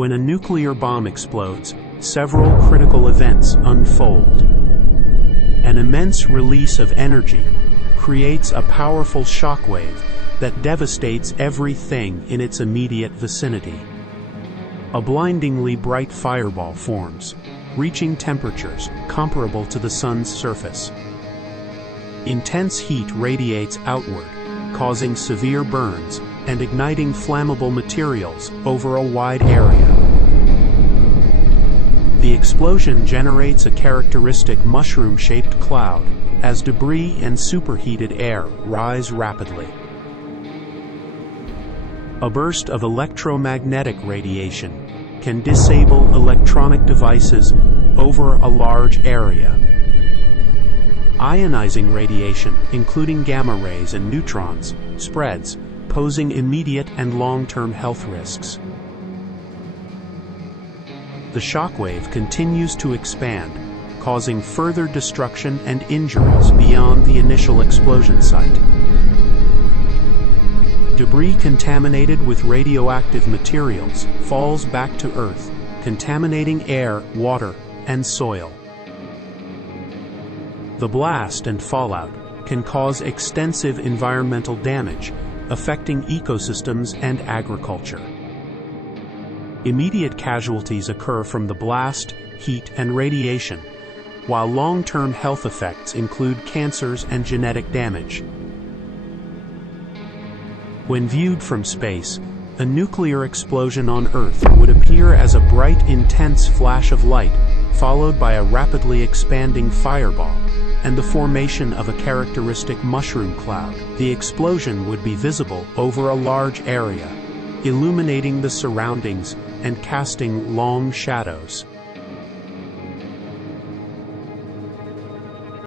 When a nuclear bomb explodes, several critical events unfold. An immense release of energy creates a powerful shockwave that devastates everything in its immediate vicinity. A blindingly bright fireball forms, reaching temperatures comparable to the sun's surface. Intense heat radiates outward, causing severe burns and igniting flammable materials over a wide area. The explosion generates a characteristic mushroom-shaped cloud as debris and superheated air rise rapidly. A burst of electromagnetic radiation can disable electronic devices over a large area. Ionizing radiation, including gamma rays and neutrons, spreads, posing immediate and long-term health risks. The shockwave continues to expand, causing further destruction and injuries beyond the initial explosion site. Debris contaminated with radioactive materials falls back to Earth, contaminating air, water, and soil. The blast and fallout can cause extensive environmental damage, affecting ecosystems and agriculture. Immediate casualties occur from the blast, heat, and radiation, while long-term health effects include cancers and genetic damage. When viewed from space, a nuclear explosion on Earth would appear as a bright, intense flash of light, followed by a rapidly expanding fireball, and the formation of a characteristic mushroom cloud. The explosion would be visible over a large area, illuminating the surroundings and casting long shadows.